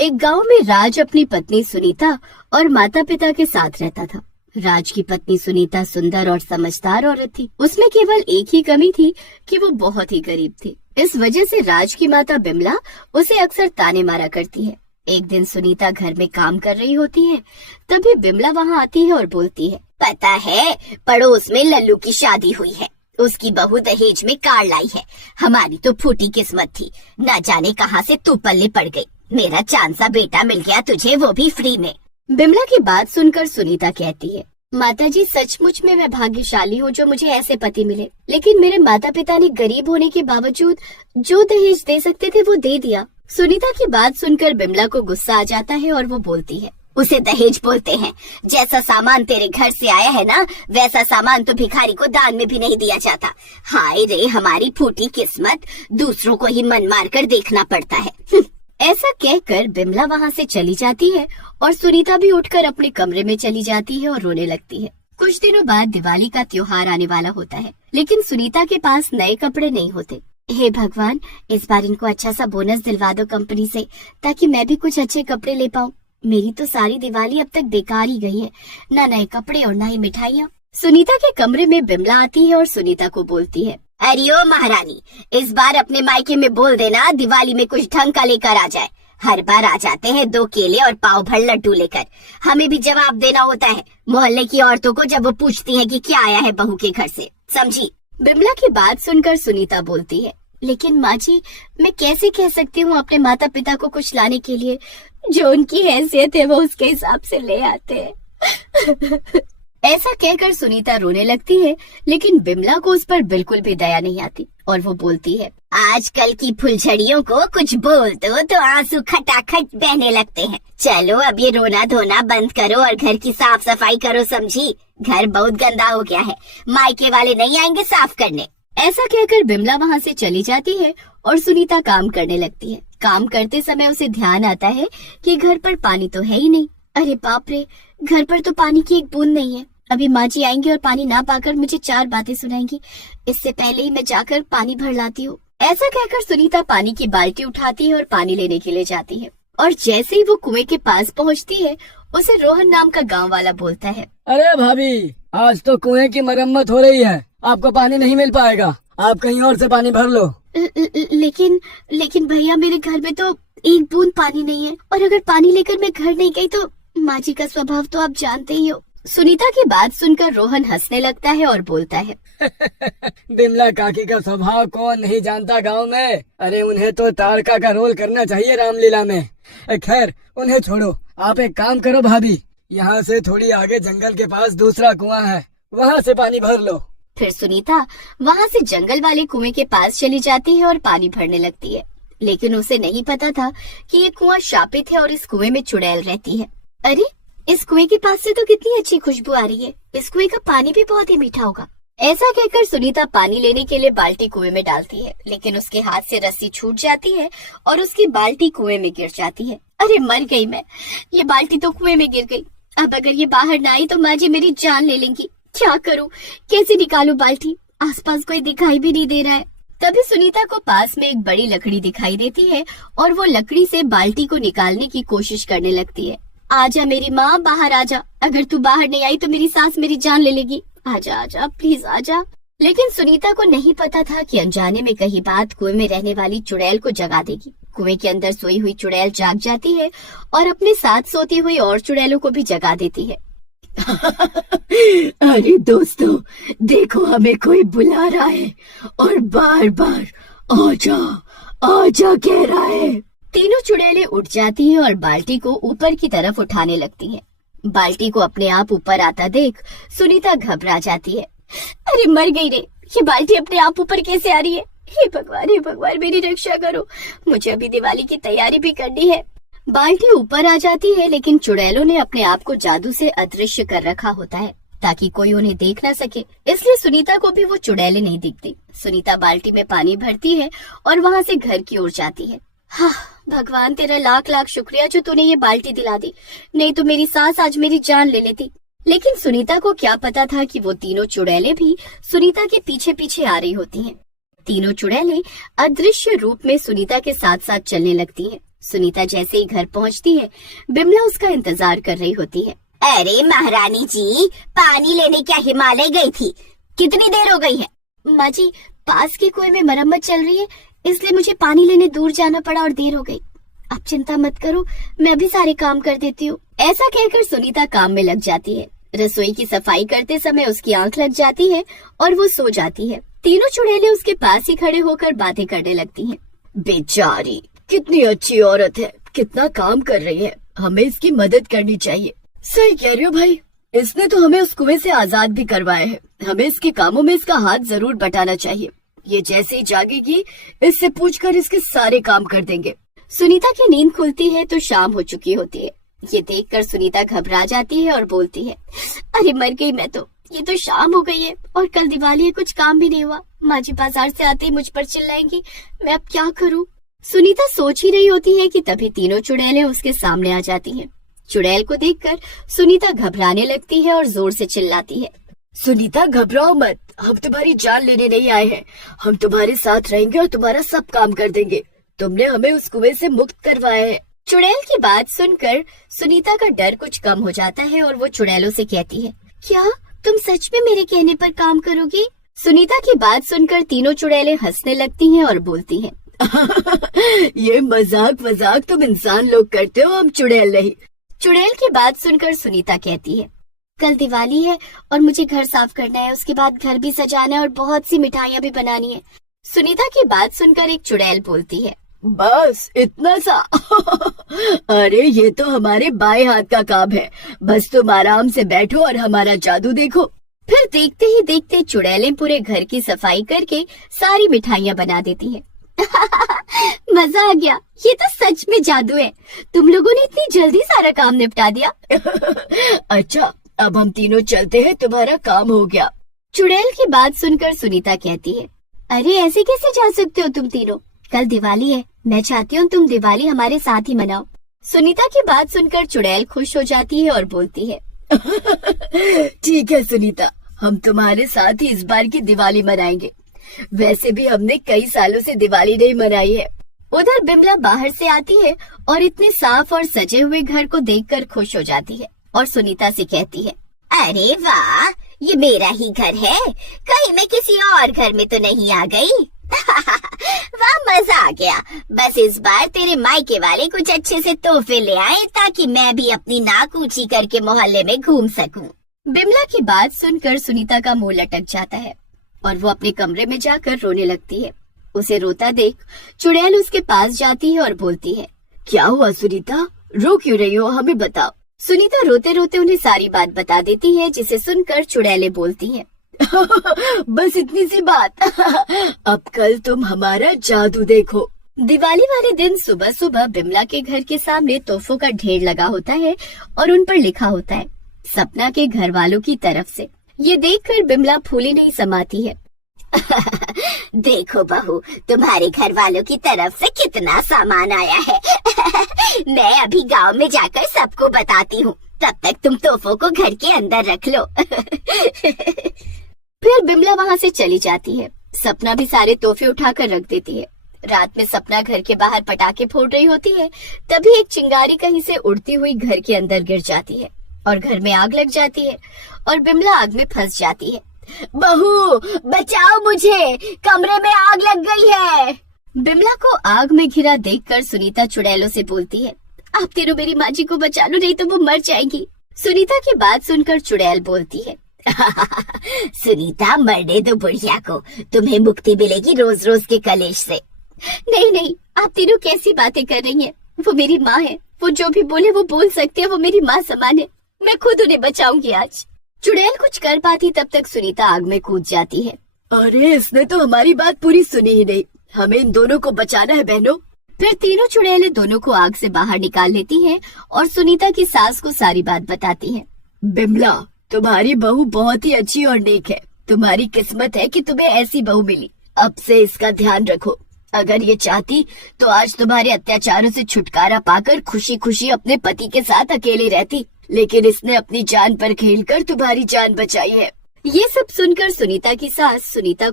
एक गांव में राज अपनी पत्नी सुनीता और माता पिता के साथ रहता था। राज की पत्नी सुनीता सुंदर और समझदार औरत थी। उसमें केवल एक ही कमी थी कि वो बहुत ही गरीब थी। इस वजह से राज की माता बिमला उसे अक्सर ताने मारा करती है। एक दिन सुनीता घर में काम कर रही होती है, तभी बिमला वहाँ आती है और बोलती है, पता है पड़ोस में लल्लू की शादी हुई है। उसकी बहू दहेज में कार लाई है। हमारी तो फूटी किस्मत थी, न जाने कहाँ से तू पल्ले पड़ गई। मेरा चांद सा बेटा मिल गया तुझे, वो भी फ्री में। बिमला की बात सुनकर सुनीता कहती है, माताजी सचमुच में मैं भाग्यशाली हूँ जो मुझे ऐसे पति मिले, लेकिन मेरे माता पिता ने गरीब होने के बावजूद जो दहेज दे सकते थे वो दे दिया। सुनीता की बात सुनकर बिमला को गुस्सा आ जाता है और वो बोलती है, उसे दहेज बोलते हैं। जैसा सामान तेरे घर से आया है ना, वैसा सामान तो भिखारी को दान में भी नहीं दिया जाता। हाय रे हमारी फूटी किस्मत, दूसरों को ही मन मार कर देखना पड़ता है। ऐसा कहकर बिमला वहाँ से चली जाती है और सुनीता भी उठकर अपने कमरे में चली जाती है और रोने लगती है। कुछ दिनों बाद दिवाली का त्योहार आने वाला होता है, लेकिन सुनीता के पास नए कपड़े नहीं होते। हे भगवान, इस बार इनको अच्छा सा बोनस दिलवा दो कंपनी से, ताकि मैं भी कुछ अच्छे कपड़े ले पाऊँ। मेरी तो सारी दिवाली अब तक बेकार ही गई है, ना नए कपड़े और ना ही मिठाइयाँ। सुनीता के कमरे में बिमला आती है और सुनीता को बोलती है, अरे ओ महारानी, इस बार अपने मायके में बोल देना दिवाली में कुछ ढंग का लेकर आ जाए। हर बार आ जाते हैं 2 केले और पाव भर लड्डू लेकर। हमें भी जवाब देना होता है मोहल्ले की औरतों को जब वो पूछती हैं कि क्या आया है बहू के घर से, समझी। बिमला की बात सुनकर सुनीता बोलती है, लेकिन माँ जी, मैं कैसे कह सकती हूँ अपने माता पिता को कुछ लाने के लिए? जो उनकी हैसियत है वो उसके हिसाब से ले आते हैं। ऐसा कहकर सुनीता रोने लगती है, लेकिन बिमला को उस पर बिल्कुल भी दया नहीं आती और वो बोलती है, आजकल की फुलझड़ियों को कुछ बोल दो तो आंसू खटाखट बहने लगते हैं। चलो अब ये रोना धोना बंद करो और घर की साफ सफाई करो, समझी। घर बहुत गंदा हो गया है, मायके वाले नहीं आएंगे साफ करने। ऐसा कहकर बिमला वहाँ से चली जाती है और सुनीता काम करने लगती है। काम करते समय उसे ध्यान आता है कि घर पर पानी तो है ही नहीं। अरे बाप रे, घर पर तो पानी की एक बूंद नहीं है। अभी माँ जी आएंगी और पानी ना पाकर मुझे 4 बातें सुनाएंगी। इससे पहले ही मैं जाकर पानी भर लाती हूँ। ऐसा कहकर सुनीता पानी की बाल्टी उठाती है और पानी लेने के लिए जाती है। और जैसे ही वो कुएं के पास पहुँचती है, उसे रोहन नाम का गाँव वाला बोलता है, अरे भाभी, आज तो कुएं की मरम्मत हो रही है, आपको पानी नहीं मिल पाएगा। आप कहीं और से पानी भर लो। लेकिन भैया, मेरे घर में तो एक बूंद पानी नहीं है, और अगर पानी लेकर मैं घर नहीं गई तो माँ जी का स्वभाव तो आप जानते ही हो। सुनीता की बात सुनकर रोहन हंसने लगता है और बोलता है, बिमला काकी का स्वभाव कौन नहीं जानता गांव में। अरे उन्हें तो तारका का रोल करना चाहिए रामलीला में। खैर उन्हें छोड़ो, आप एक काम करो भाभी, यहाँ से थोड़ी आगे जंगल के पास दूसरा कुआं है, वहाँ से पानी भर लो। फिर सुनीता वहाँ से जंगल वाले कुएं के पास चली जाती है और पानी भरने लगती है। लेकिन उसे नहीं पता था कि ये कुआं शापित है और इस कुएं में चुड़ैल रहती है। अरे, इस कुएं के पास से तो कितनी अच्छी खुशबू आ रही है। इस कुएं का पानी भी बहुत ही मीठा होगा। ऐसा कहकर सुनीता पानी लेने के लिए बाल्टी कुएं में डालती है, लेकिन उसके हाथ से रस्सी छूट जाती है और उसकी बाल्टी कुएं में गिर जाती है। अरे मर गई मैं, ये बाल्टी तो कुएं में गिर गई। अब अगर ये बाहर ना आई तो माँ जी मेरी जान ले लेंगी। क्या करूं, कैसे निकालूं बाल्टी? आसपास कोई दिखाई भी नहीं दे रहा है। तभी सुनीता को पास में एक बड़ी लकड़ी दिखाई देती है और वो लकड़ी से बाल्टी को निकालने की कोशिश करने लगती है। आजा मेरी माँ, बाहर आजा। अगर तू बाहर नहीं आई तो मेरी सास मेरी जान ले लेगी। आजा आजा, प्लीज आजा। लेकिन सुनीता को नहीं पता था कि अनजाने में कही बात कुएं में रहने वाली चुड़ैल को जगा देगी। कुएं के अंदर सोई हुई चुड़ैल जाग जाती है और अपने साथ सोती हुई और चुड़ैलों को भी जगा देती है। अरे दोस्तों, देखो हमें कोई बुला रहा है और बार बार आजा आजा कह रहा है। तीनों चुड़ैलें उठ जाती हैं और बाल्टी को ऊपर की तरफ उठाने लगती हैं। बाल्टी को अपने आप ऊपर आता देख सुनीता घबरा जाती है। अरे मर गई रे, ये बाल्टी अपने आप ऊपर कैसे आ रही है? हे भगवान, मेरी रक्षा करो, मुझे अभी दिवाली की तैयारी भी करनी है। बाल्टी ऊपर आ जाती है, लेकिन चुड़ैलों ने अपने आप को जादू से अदृश्य कर रखा होता है ताकि कोई उन्हें देख न सके, इसलिए सुनीता को भी वो चुड़ैलें नहीं दिखती। सुनीता बाल्टी में पानी भरती है और वहाँ से घर की ओर जाती है। हाँ भगवान, तेरा लाख लाख शुक्रिया जो तूने ये बाल्टी दिला दी, नहीं तो मेरी सास आज मेरी जान ले लेती। लेकिन सुनीता को क्या पता था कि वो तीनों चुड़ैलें भी सुनीता के पीछे पीछे आ रही होती हैं। तीनों चुड़ैलें अदृश्य रूप में सुनीता के साथ साथ चलने लगती हैं। सुनीता जैसे ही घर पहुंचती है, बिमला उसका इंतजार कर रही होती है। अरे महारानी जी, पानी लेने क्या हिमालय गई थी? कितनी देर हो गई है? माँ जी, पास के कुएं में मरम्मत चल रही है, इसलिए मुझे पानी लेने दूर जाना पड़ा और देर हो गई। आप चिंता मत करो, मैं भी सारे काम कर देती हूँ। ऐसा कहकर सुनीता काम में लग जाती है। रसोई की सफाई करते समय उसकी आंख लग जाती है और वो सो जाती है। तीनों चुड़ैलें उसके पास ही खड़े होकर बातें करने लगती हैं। बेचारी, कितनी अच्छी औरत है, कितना काम कर रही है, हमें इसकी मदद करनी चाहिए। सही कह रही हो भाई, इसने तो हमें उस कुएं से आजाद भी करवाया है, हमें इसके कामों में इसका हाथ जरूर बटाना चाहिए। ये जैसे ही जागेगी, इससे पूछकर इसके सारे काम कर देंगे। सुनीता की नींद खुलती है तो शाम हो चुकी होती है। ये देखकर सुनीता घबरा जाती है और बोलती है, अरे मर गई मैं तो, ये तो शाम हो गई है और कल दिवाली है, कुछ काम भी नहीं हुआ। माँ जी बाजार से आते ही मुझ पर चिल्लाएंगी, मैं अब क्या करूँ। सुनीता सोच ही रही होती है कि तभी तीनों चुड़ैलें उसके सामने आ जाती हैं। चुड़ैल को देखकर सुनीता घबराने लगती है और जोर से चिल्लाती है, सुनीता घबराओ मत, हम तुम्हारी जान लेने नहीं आए हैं, हम तुम्हारे साथ रहेंगे और तुम्हारा सब काम कर देंगे। तुमने हमें उस कुएं से मुक्त करवाया है। चुड़ैल की बात सुनकर सुनीता का डर कुछ कम हो जाता है और वो चुड़ैलों से कहती है, क्या तुम सच में मेरे कहने पर काम करोगी? सुनीता की बात सुनकर तीनों चुड़ैलें हंसने लगती हैं और बोलती हैं, ये मजाक तुम इंसान लोग करते हो, हम चुड़ैल नहीं। चुड़ैल की बात सुनकर सुनीता कहती है, कल दिवाली है और मुझे घर साफ करना है, उसके बाद घर भी सजाना है और बहुत सी मिठाइयाँ भी बनानी है। सुनीता की बात सुनकर एक चुड़ैल बोलती है, बस इतना सा? अरे ये तो हमारे बाएं हाथ का काम है, बस तुम आराम से बैठो और हमारा जादू देखो। फिर देखते ही देखते चुड़ैलें पूरे घर की सफाई करके सारी मिठाइयाँ बना देती हैं। मजा आ गया, ये तो सच में जादू है, तुम लोगों ने इतनी जल्दी सारा काम निपटा दिया। अच्छा, अब हम तीनों चलते हैं, तुम्हारा काम हो गया। चुड़ैल की बात सुनकर सुनीता कहती है, अरे ऐसे कैसे जा सकते हो तुम तीनों, कल दिवाली है, मैं चाहती हूँ तुम दिवाली हमारे साथ ही मनाओ। सुनीता की बात सुनकर चुड़ैल खुश हो जाती है और बोलती है, ठीक है सुनीता, हम तुम्हारे साथ ही इस बार की दिवाली मनाएंगे। वैसे भी हमने कई सालों से दिवाली नहीं मनाई है। उधर बिमला बाहर से आती है और इतने साफ और सजे हुए घर को देखकर खुश हो जाती है और सुनीता से कहती है, अरे वाह, ये मेरा ही घर है, कहीं मैं किसी और घर में तो नहीं आ गई। वाह, मजा आ गया। बस इस बार तेरे मायके वाले कुछ अच्छे से तोहफे ले आए ताकि मैं भी अपनी नाक ऊंची करके मोहल्ले में घूम सकूं। बिमला की बात सुनकर सुनीता का मुंह लटक जाता है और वो अपने कमरे में जाकर रोने लगती है। उसे रोता देख चुड़ैल उसके पास जाती है और बोलती है, क्या हुआ सुनीता, रो क्यों रही हो, हमें बताओ। सुनीता रोते रोते उन्हें सारी बात बता देती है, जिसे सुनकर चुड़ैलें बोलती हैं, बस इतनी सी बात। अब कल तुम हमारा जादू देखो। दिवाली वाले दिन सुबह सुबह बिमला के घर के सामने तोहफों का ढेर लगा होता है और उन पर लिखा होता है, सपना के घर वालों की तरफ से। ये देखकर बिमला फूली नहीं समाती है। देखो बहू, तुम्हारे घर वालों की तरफ से कितना सामान आया है। मैं अभी गांव में जाकर सबको बताती हूँ, तब तक तुम तोहफों को घर के अंदर रख लो। फिर बिमला वहाँ से चली जाती है। सपना भी सारे तोहफे उठाकर रख देती है। रात में सपना घर के बाहर पटाखे फोड़ रही होती है, तभी एक चिंगारी कहीं से उड़ती हुई घर के अंदर गिर जाती है और घर में आग लग जाती है और बिमला आग में फंस जाती है। बहू बचाओ मुझे, कमरे में आग लग गई है। बिमला को आग में घिरा देखकर सुनीता चुड़ैलों से बोलती है, आप तीनों मेरी माँ जी को बचा लो, नहीं तो वो मर जाएंगी। सुनीता की बात सुनकर चुड़ैल बोलती है, सुनीता, मरने दो बुढ़िया को, तुम्हें मुक्ति मिलेगी रोज रोज के कलेश से। नहीं नहीं, आप तीनों कैसी बातें कर रही हैं? वो मेरी माँ है, वो जो भी बोले वो बोल सकते हैं, वो मेरी माँ समान है, मैं खुद उन्हें बचाऊंगी आज। चुड़ैल कुछ कर पाती तब तक सुनीता आग में कूद जाती है। अरे इसने तो हमारी बात पूरी सुनी ही नहीं, हमें इन दोनों को बचाना है बहनों। फिर तीनों चुड़ैलें दोनों को आग से बाहर निकाल लेती हैं और सुनीता की सास को सारी बात बताती हैं। बिमला, तुम्हारी बहू बहुत ही अच्छी और नेक है, तुम्हारी किस्मत है कि तुम्हें ऐसी बहू मिली। अब से इसका ध्यान रखो, अगर ये चाहती तो आज तुम्हारे अत्याचारों से छुटकारा पाकर खुशी खुशी अपने पति के साथ अकेली रहती, लेकिन इसने अपनी जान पर खेलकर तुम्हारी जान बचाई है। ये सब सुनकर सुनीता की सास सुनीता